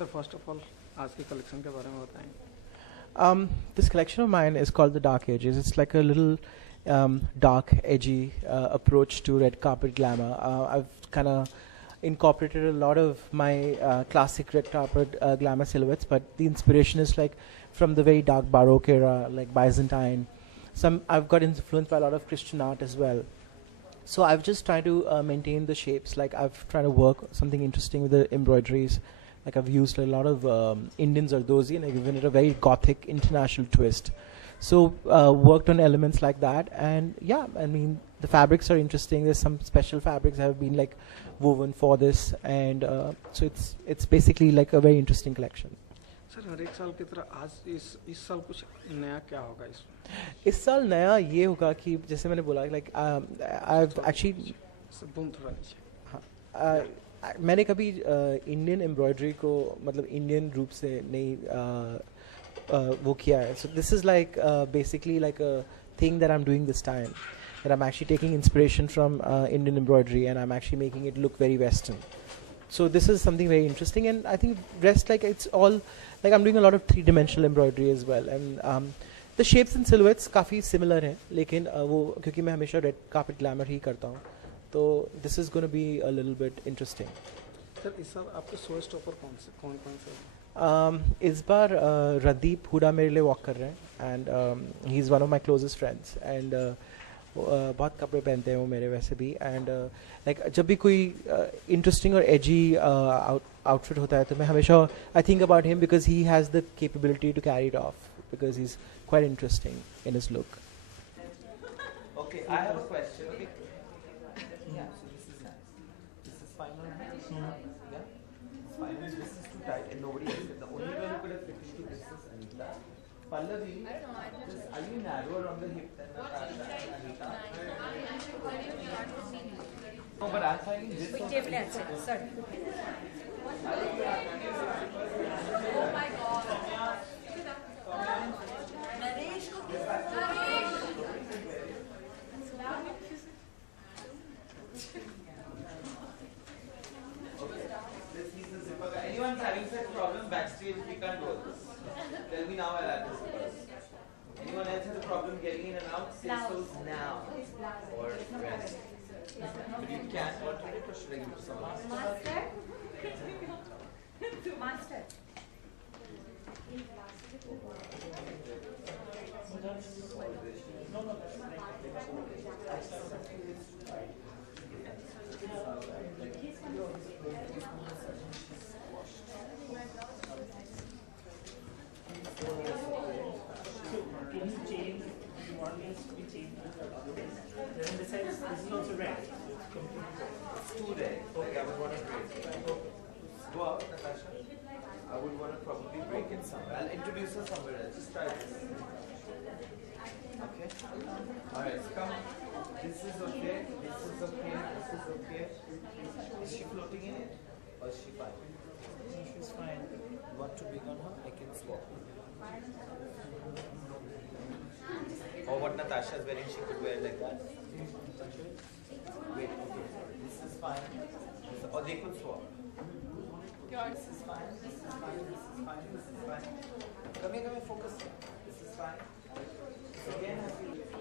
Sir first of all आज के collection के बारे में बताएं. This collection of mine is called the Dark Ages. It's like a little dark, edgy approach to red carpet glamour. I've kind of incorporated a lot of my classic red carpet glamour silhouettes, but the inspiration is like from the very dark Baroque era, like Byzantine. I've got influenced by a lot of Christian art as well. So I've just tried to maintain the shapes. Like I've tried to work something interesting with the embroideries. Like I've used a lot of Indian Zardozi and I've given it a very gothic international twist. So worked on elements like that, and yeah, I mean the fabrics are interesting. There's some special fabrics that have been like woven for this, and so it's basically like a very interesting collection. Sir हर एक साल की तरह आज इस साल कुछ नया क्या होगा इसमें? इस साल नया ये होगा कि जैसे मैंने बोला like I've actually बूम थोड़ा नीचे. मैंने कभी इंडियन एम्ब्रॉयडरी को मतलब इंडियन रूप से नहीं वो किया है. So this is like basically like a thing that I am doing this time, that I am actually taking inspiration from Indian embroidery and I am actually making it look very western. So this is something very interesting, and I think rest like it's all like I'm doing a lot of three-dimensional embroidery as well, and the shapes and silhouettes काफ़ी similar हैं, लेकिन वो क्योंकि मैं हमेशा red carpet glamour ही करता हूँ, तो this is going to be a little bit interesting. Sir इस साल आपके शो स्टॉपर कौन से? इस बार रदीप हुडा मेरे लिए वॉक कर रहे हैं, and he is one of my closest friends, and बहुत कपड़े पहनते हैं वो मेरे वैसे भी, एंड लाइक जब भी कोई इंटरेस्टिंग और एजी आउटफिट होता है तो मैं हमेशा I think about him because he has the capability to carry it off because he is quite interesting in his look. Okay, I have a question. Okay. Yeah, so this is nice. This is fine on me. Yeah, it's fine. This is too tight, and nobody else. The only one who could have fitted to this is Anita. Pallavi, just are you narrower on the hip than Natasha and Anita? No, but I'm finding this. Anyone's having such problem backstage, we can't do all this. Tell me now, I'll add this first. Anyone else has a problem getting in and out? Say so now. Or rest. But you can't alternate, or should I give to someone else? Master. Too red. Like I would want to break. Go out, Natasha. I would want to probably break it somewhere. I'll introduce her somewhere else. Just try this. Okay? Alright, so come. This is okay. This is okay. This is okay. Is she floating in it? Or is she fine? She's fine. You want to big on her? I can swap. Or what Natasha is wearing, she could wear like that. Wait, okay. This is fine. Or they could swap. This is fine. This is fine. This is fine. This is fine. Come here, focus. This is fine. So again, I feel right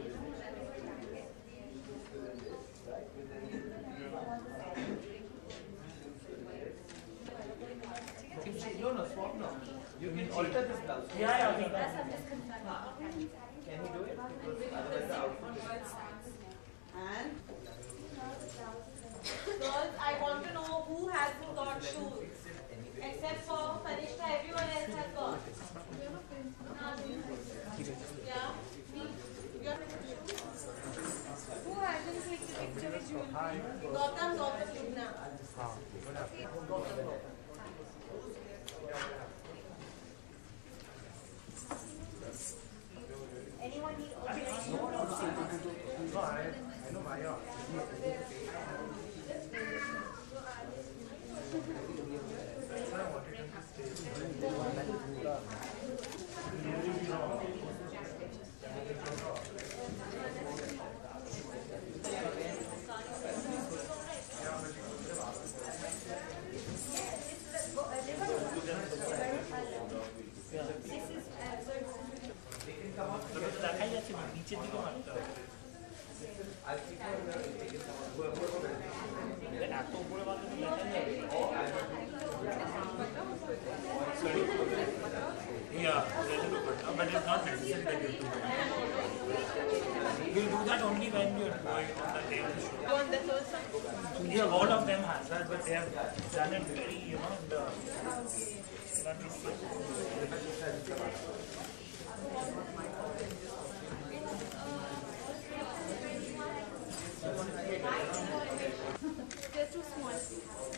with no, swap no. You can alter this blouse. Yeah. Can you do it? Because otherwise the outfit is. Girls, I want to know who has got shoes. Except for Kanishka, everyone else has got. Yeah? Who hasn't taken a picture with you? Gautam, Lubna. Anyone need only when you do it on the day of the shoot. Go on the first one. Yeah, all of them has that, but they have done it very, in the cannot be seen. They're too small.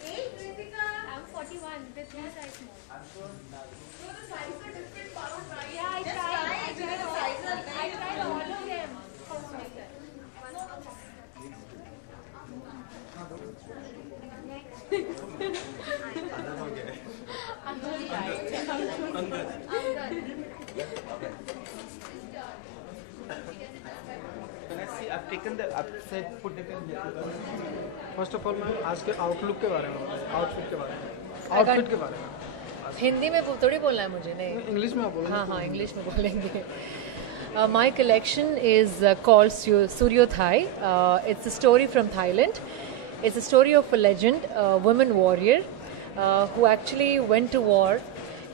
Hey, Kritika. I'm 41. They're 3 size small. So the size are different, Pawan, right? Yeah, I Just tried. try I it. tried The all. size are I very tried all of them. Like that. I'm done. I'm done. Let's see, I've taken the, I've said put it in here. First of all ma'am आज के outlook के बारे में outfit के बारे में I outfit can't- के बारे में हिंदी में थोड़ी बोलना है मुझे नहीं इंग्लिश में आप बोलो हाँ हाँ इंग्लिश में बोलेंगे My collection is called Suryothai. It's a story from Thailand. It's a story of a legend, a woman warrior who actually went to war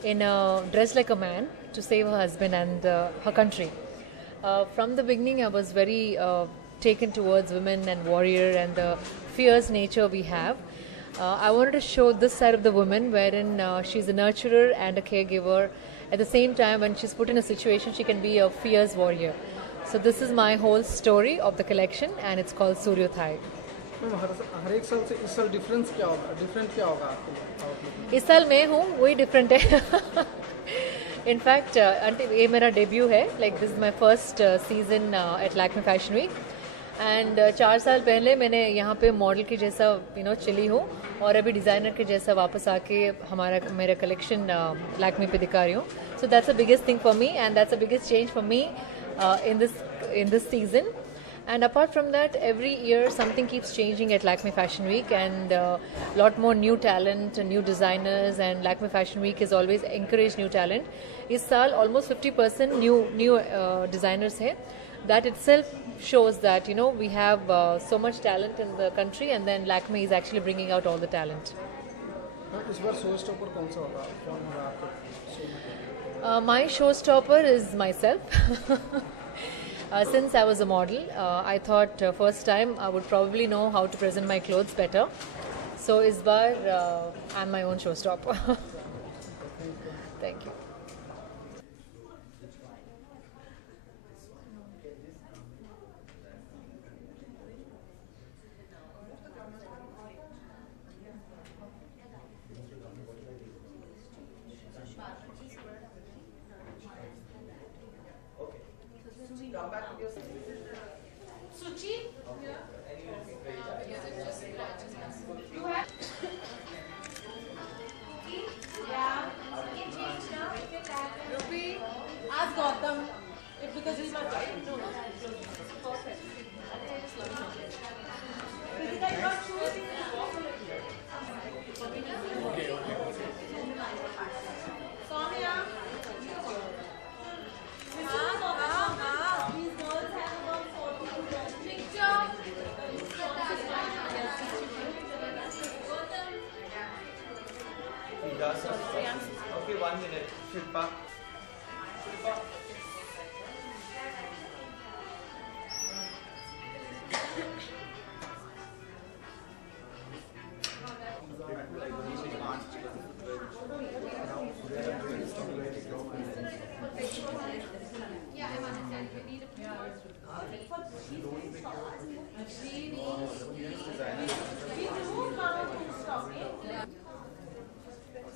in dressed like a man to save her husband and her country. From the beginning, I was very taken towards women and warrior and the fierce nature we have. I wanted to show this side of the woman wherein she's a nurturer and a caregiver. At the same time, when she's put in a situation, she can be a fierce warrior. So this is my whole story of the collection and it's called Suryothai. Ma'am हर एक साल से इस साल difference क्या होगा different क्या होगा आपके लिए आउटलुक इस साल मैं हूँ वही डिफरेंट है इनफैक्ट ये मेरा डेब्यू है like this is my first season at Lakme fashion week and 4 साल पहले मैंने यहाँ पे मॉडल के जैसा चली हूँ और अभी डिज़ाइनर के जैसा वापस आके मेरा कलेक्शन लैक्मे पे दिखा रही हूँ so that's the biggest thing for me and that's the biggest change for me in this season. And apart from that, every year something keeps changing at Lakme Fashion Week and a lot more new talent, new designers, and Lakme Fashion Week has always encouraged new talent. Is saal almost 50% new designers hai. That itself shows that we have so much talent in the country and then Lakme is actually bringing out all the talent. इस बार show stopper कौन सा होगा कौन होगा आपके My showstopper is myself. Since I was a model, I thought first time I would probably know how to present my clothes better. So is bar I'm my own showstopper. Thank you. Suchi? Ruby, ask Gautam because he's my friend. No, perfect. Kritika, you got shoes? Soumya? These girls have about 40 picture. He does. Okay, 1 minute. Shilpa. Shilpa.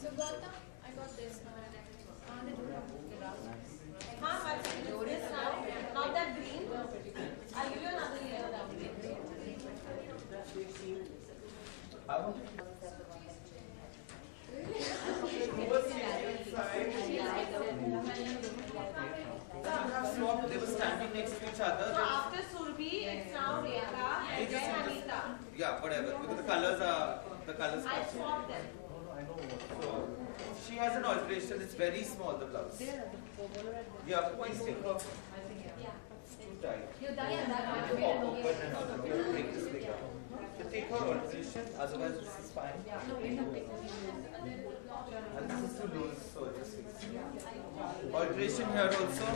So Gautam, I got this. This now, not that green. I'll give you another layer down. They were standing next to each other. So after Surbi, it's now Rekha and then Anita. Yeah, whatever. Because the colors I match. swapped them. So she has an alteration. It's very small, the blouse. Yeah, please take off. It's too tight. You have to open and open. You have to make this bigger. So take her alteration. Otherwise, this is fine. And this is too loose, so just fix it. Alteration here also.